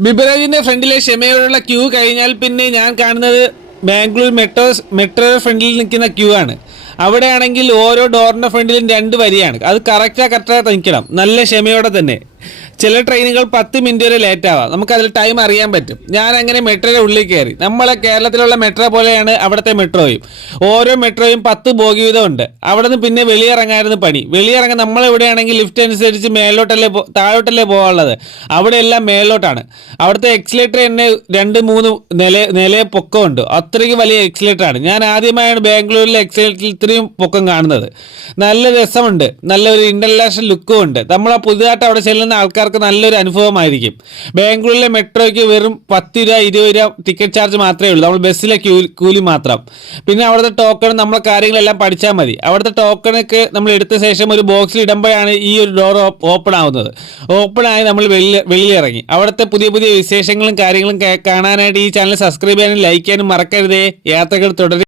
ബിബരാജിന്റെ ഫ്രണ്ടിലെ ക്ഷമയോടുള്ള ക്യൂ കഴിഞ്ഞാൽ പിന്നെ ഞാൻ കാണുന്നത് ബാംഗ്ലൂർ മെട്രോ മെട്രോ ഫ്രണ്ടിൽ നിൽക്കുന്ന ക്യൂ ആണ്. അവിടെയാണെങ്കിൽ ഓരോ ഡോറിന്റെ ഫ്രണ്ടിലും രണ്ട് വരിയാണ്. അത് കറക്റ്റാ കറക്റ്റാ നിൽക്കണം നല്ല ക്ഷമയോടെ തന്നെ. ചില ട്രെയിനുകൾ പത്ത് മിനിറ്റ് വരെ ലേറ്റ് ആവാം. നമുക്ക് അതിൽ ടൈം അറിയാൻ പറ്റും. ഞാൻ അങ്ങനെ മെട്രോയുടെ ഉള്ളിൽ കയറി. നമ്മളെ കേരളത്തിലുള്ള മെട്രോ പോലെയാണ് അവിടുത്തെ മെട്രോയും. ഓരോ മെട്രോയും പത്ത് ബോഗി വീതം ഉണ്ട് അവിടെ നിന്ന് പിന്നെ വെളിയിറങ്ങായിരുന്നു പണി. വെളിയിറങ്ങാൻ നമ്മൾ എവിടെയാണെങ്കിൽ ലിഫ്റ്റ് അനുസരിച്ച് മേലോട്ടല്ലേ താഴോട്ടല്ലേ പോകാനുള്ളത്. അവിടെ എല്ലാം മേലോട്ടാണ്. അവിടുത്തെ എക്സിലേറ്റർ തന്നെ രണ്ട് മൂന്ന് നില നിലയെ പൊക്കമുണ്ട്. അത്രയ്ക്ക് വലിയ എക്സിലേറ്റർ ആണ്. ഞാൻ ആദ്യമായാണ് ബാംഗ്ലൂരിലെ എക്സിലേറ്ററിൽ ഇത്രയും പൊക്കം കാണുന്നത്. നല്ല രസമുണ്ട്. നല്ലൊരു ഇന്റർനാഷണൽ ലുക്കും ഉണ്ട്. നമ്മൾ ആ പുതുതായിട്ട് അവിടെ ചെല്ലുന്ന ആൾക്കാർക്ക് നല്ലൊരു അനുഭവമായിരിക്കും. ബാംഗ്ലൂരിലെ മെട്രോയ്ക്ക് വെറും പത്ത് രൂപ ഇരുപത് രൂപ ടിക്കറ്റ് ചാർജ് മാത്രമേ ഉള്ളൂ. നമ്മൾ ബസ്സിലെ കൂലി മാത്രം. പിന്നെ അവിടുത്തെ ടോക്കൺ നമ്മളെ കാര്യങ്ങളെല്ലാം പഠിച്ചാൽ മതി. അവിടുത്തെ ടോക്കണൊക്കെ നമ്മൾ എടുത്ത ശേഷം ഒരു ബോക്സിൽ ഇടുമ്പോഴാണ് ഈ ഒരു ഡോർ ഓപ്പൺ ആവുന്നത്. ഓപ്പൺ ആയി നമ്മൾ വെളിയിൽ വെളിയിലിറങ്ങി അവിടുത്തെ പുതിയ പുതിയ വിശേഷങ്ങളും കാര്യങ്ങളും കാണാനായിട്ട് ഈ ചാനൽ സബ്സ്ക്രൈബ് ചെയ്യാനും ലൈക്ക് ചെയ്യാനും മറക്കരുതേ. യാത്രകൾ തുടരും.